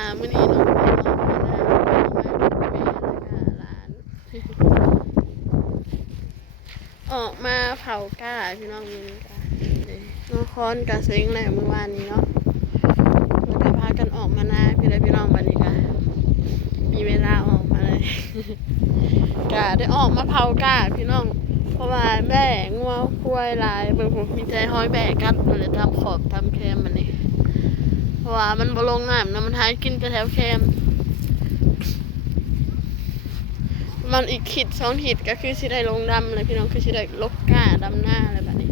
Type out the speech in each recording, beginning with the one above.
ะมื้อนี้น้องไปออกมาแล้วออกมาเผากล้าพี่น้องมื้อนี้จ้ะน้องคอนกะเซ็งแหละเมื่อวานนี้เนาะเราได้พากันออกมานาพี่น้องบัดนี้กะมีเวลาออกมาเลย กะได้ออกมาเผากล้าพี่น้องเพราะว่าแม่งัวควายหลายเบิ่งผมมีใจห้อยแบกกัดมันเลยทำขอบทำแคมมันนี่เพราะว่ามันบ่ลงน้ำนะมันหากินแต่แถวแคมมันอีกขีด2 ขีดก็คือสิได้ลงดำเลยพี่น้องคือสิได้ลกกล้าดำหน้าอะไรแบบนี้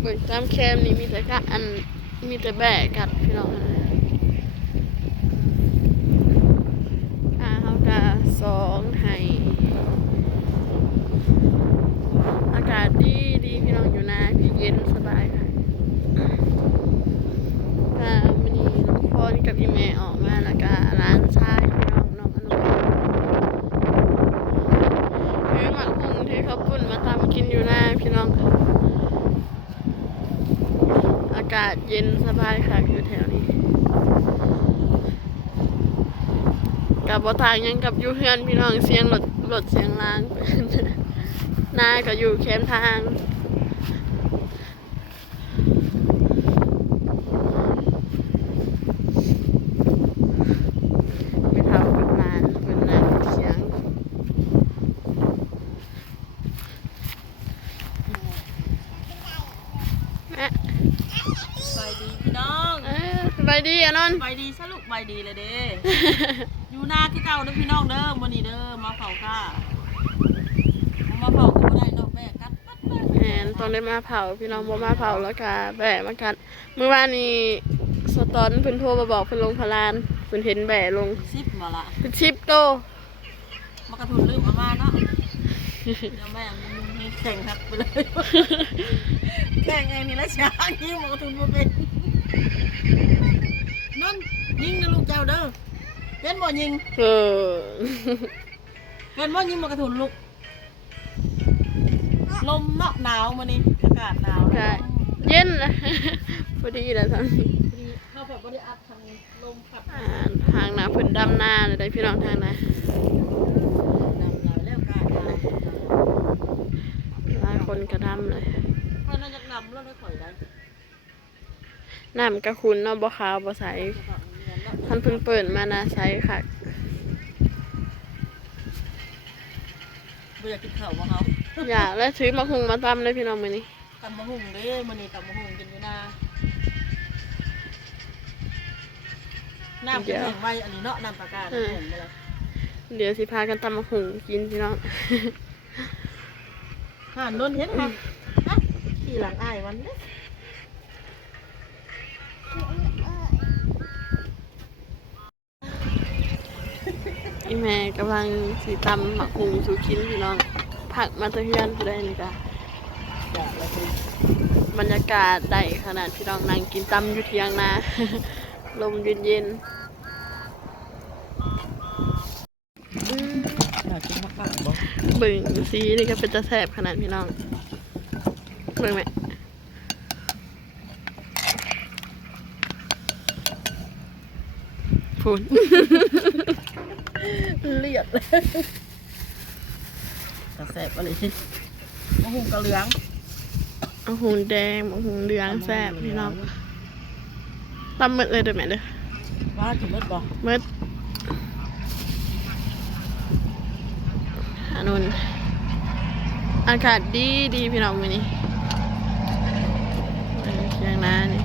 เบิ่งตามแคมนี่มีแต่กะมีแต่แบกกัดพี่น้องเขากะ2ให้อากาศดีพี่น้องอยู่นะพี่เย็นสบายค่ะวันนี้น้องพรกับพี่แม่ออกมาแล้วก็ร้านชายพี่น้องอนุคือหมักพุงที่เขาปุ่นมาทำกินอยู่นะพี่น้องอากาศเย็นสบายค่ะอยู่แถวนี้กับบ่ทางยังกับอยู่เฮือนพี่น้องเสียงรถเสียงล้างหน้าก็อยู่แคมทางไปเท่ากับร้านเป็นร้านเสียงแม่สบายดีพี่น้องสบายดีอ่ะนนท์สบายดีสรุปสบายดีเลยเด้ อยู่หน้าที่เก่าเด้อพี่น้องเด้อมื้อนี้เด้อมาเผาค่ะมาเผาก็บ่ได้เนาะแม่กัดแอนตอนได้มาเผาพี่น้องบ่มาเผาแล้วก็แบะมากัดเมื่อวานนี้สตอนเพิ่นโทรมาบอกเพิ่นลงพลานเพิ่นเห็นแบะลง10มาละเป็น10 โตมากระทุนลืมเอามาเนาะเดี๋ยวแม่มันแข่งหักไปเลยแข่งเองนี่แล้วช้างยิงมากระทุนบ่เป็นนั่นยิงนะลูกเจ้าเด้อเป็นบ่ยิงเป็นบ่ยิงมากระทุนลูกลมเนาะหนาวมื้อนี้อากาศหนาวใช่เย็นนะพอดีแหละท่านเข้าแบบบ่ได้อัดทางลมพัดทางนาเพิ่นดำหน้าเลยได้พี่น้องทางนาดำแล้วแล้วกาดหลายคนก็ดำเลยเพราะนั่นจะดำแล้วได้ข่อยได้น้ำกระคุณเนาะบ่ขาวบ่ใสท่านเพิ่งเปิดมานะใสค่ะบ่อยากกินข้าวบ่เฮาอยากแล้วถือมาหุงมาตำเลยพี่น้องมื้อนี้ตำมะฮุ่งเด้มื้อนี้ตำมะฮุ่งกินอยู่นาน้ำเป็นแห้งไว้อันนี้เนาะน้ำปลากาแห้งไปแล้วเดี๋ยวสิพากันตำมะหุงกินพี่น้องห่านโดนเห็นครับขี่หลังอ้ายมันเด้อีแม่กำลังสีตำหมักหุงสู่กินพี่น้องผักมาตะเฮือนผู้ใดนี่จ้ะบรรยากาศได้ขนาดพี่น้องนั่งกินตำอยู่เที่ยงนา ลมเย็นอยากกินมะขามบ่เบิ่งสีนี่ก็เป็นตะแสบขนาดพี่น้องเบิ่งไหมพูน เลียดเลยกระแสบอะไรที่มะฮุ่งกระเหลืองมะฮุ่งแดงมะฮุ่งเหลืองแซ่บพี่น้องตำหมดเลยเด้อแม่เด้อว่าจะมืดบ่มืดอนุนอากาศดีพี่น้องมื้อนี้เชียงนานี่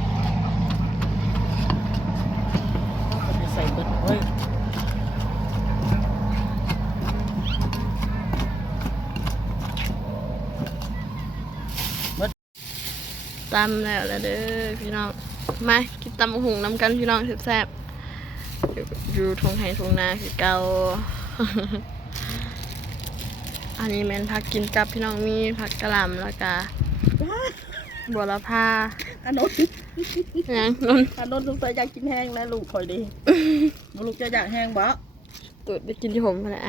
ใส่เบิดเฮ้ยตำแล้วเด้อพี่น้องมากินตำหุงน้ำกันพี่น้องแซ่บๆอยู่ทงไห้ทงนาคือเก่า อันนี้แม่นผักกินกับพี่น้องมีผักกะหล่ำแล้วก็บัวละพาอันนนยังนนอันนนสงสัยอยากกินแห้งแล้วลูกคอยดีลูกจะอยากแห้งบ่ตูดไปกินที่ผมมาแล้ว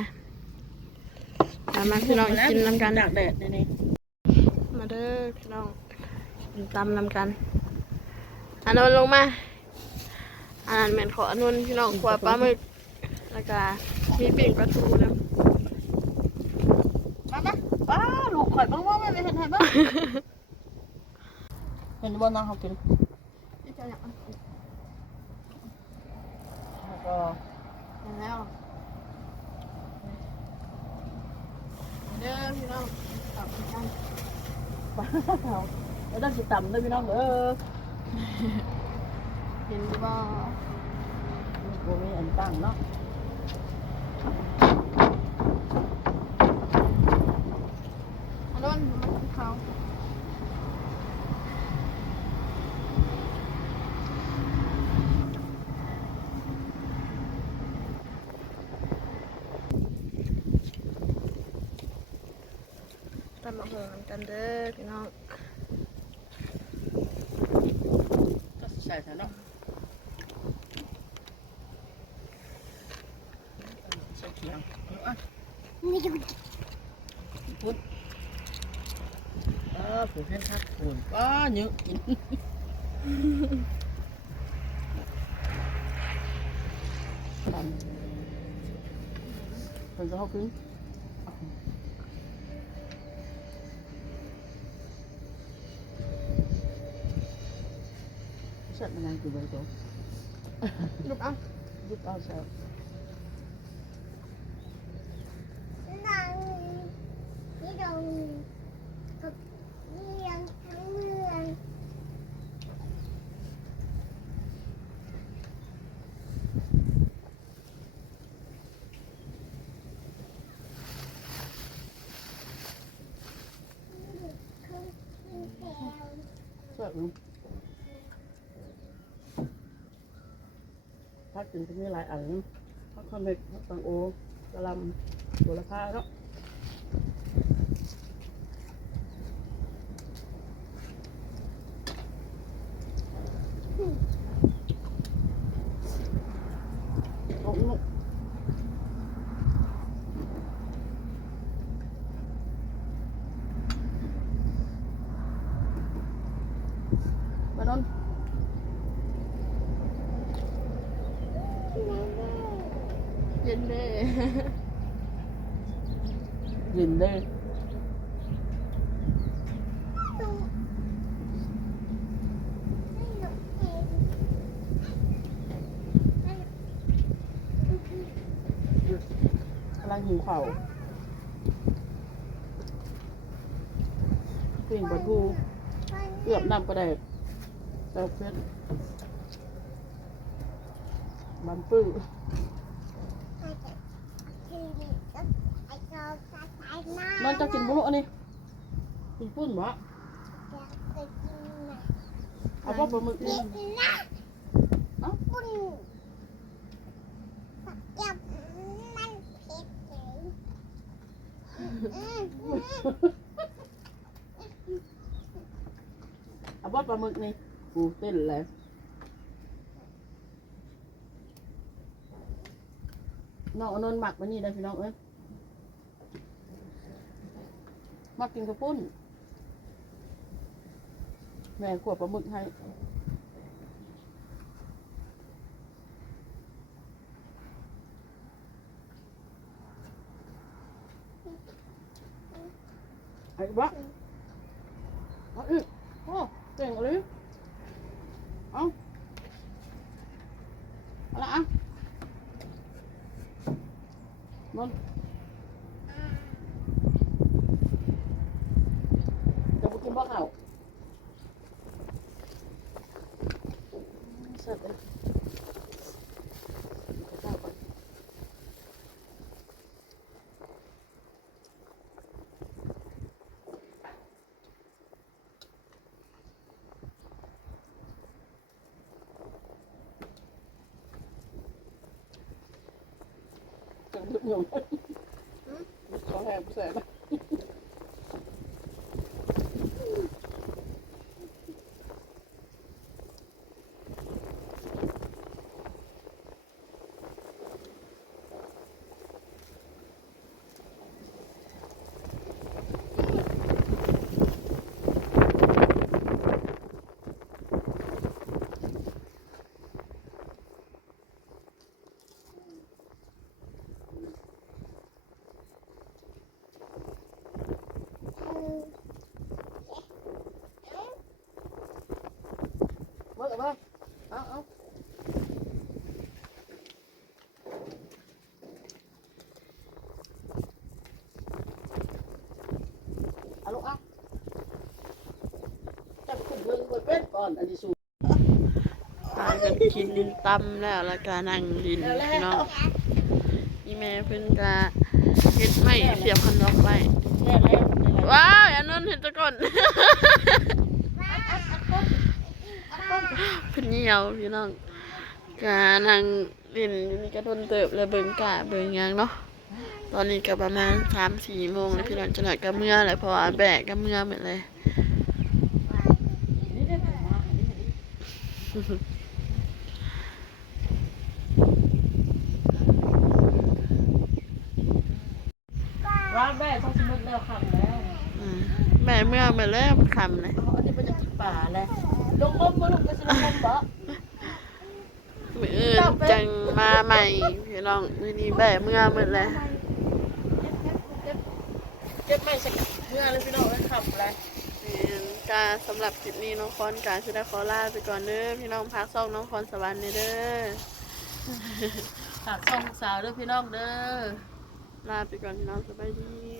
มาพี่น้องกินน้ำกันจากแดดนี่มาเด้อพี่น้องกินตำน้ำกันอันนนลงมา อันนั้นแม่นขออนนพี่น้องขวปลาหมึกแล้วก็มีปิ่งปลาทูนะ มาป้าลูกข่อยบ้างว่าไม่เห็นให้บ้างเห็นบ่น้องเขากินแล้วก็ แล้วเด้อพี่น้องขอบคุณกัน ป้าเขาแล้วต้องสิต่ำด้วยพี่น้องเห็นบ่ บ่มีอันตั้งเนาะ อันนั้นมันเขาตำมะเขือกันเด้อพี่น้อง ก็ใส่ซะเนาะใส่เคียงพุดผูกแค่ทักปูนเยอะกินคนจะเข้าขึ้นเสร็จมันยังกี่ใบตัว ลูกเอา giúp bao giờ đi đâu cực riêng tháng mưa không theo sợ không phát triển cái như lại ảnh phát con mệt phát bằng ô cho làm của là pha đó cũng luôn bạn ơi เย็นเด้ nhìn đây đangหิวข่าวกลิ่นปลาทูเกือบนำกระเดกเต้าเพชรบันปื้อน้องจะกินบุรุษอันนี้กินปุ้นบ่เอาพ่อปลาหมึกนี่เอ้า ปุ่นสักยับมันเผ็ดเลย เอาพ่อปลาหมึกนี่ปูเต้นเลยน้องอนนท์หมักมานี่ได้พี่น้องเอ้ยมากินกระปุ้นแม่ขวดปลาหมึกให้ไอ้บ้าเอาอีกโอ้เก่งเลยเอาอะไรอ่ะนนจะไปกินบ้าเขาเสร็จเลยข้าวไปจังดึกอยู่ขอแหบแสบ อ่อนอันนี้สูง ตายกันกินตำแล้วก็นั่งดินพี่น้องอีแม่เพิ่นก็เฮ็ดไม้เสียบคันล็อกไว้ แค่แล้วนี่แหละ ว้าวอันนั้นเห็นแตะก่อน เพิ่นเหี่ยวพี่น้องก็นั่งดินอยู่นี่ก็โดนเติบแล้วเบิ่งกะเบิ่งหยังเนาะตอนนี้ก็ประมาณ 3-4 โมงแล้วพี่น้องจังหน่อยก็เมื่อแล้วเพราะว่าแบกก็เมื่อหมดเลย นี่ได้ถึงมาอันนี้ร้านแม่ต้องสมุดแล้วคำแล้ว อืมแม่เมื่อหมดแล้วมันค่ำเลย อันนี้เป็นจะกินป่าเลยลงมบ่ลงก็สิลงมบ่ มื้ออื่นจังมาใหม่พี่น้องมื้อนี้แบกเมื่อหมดเลย เก็บไม่ใช่เมื่อเลยพี่น้องเลยขับเลย กาสำหรับคลิปนี้น้องคอนกาจะได้ขอลาไปก่อนเด้อพี่น้องพักซอกน้องคอนสวรรค์เด้อ ฝากส่งสาวด้วยพี่น้องเด้อ ลาไปก่อนพี่น้องสบายดี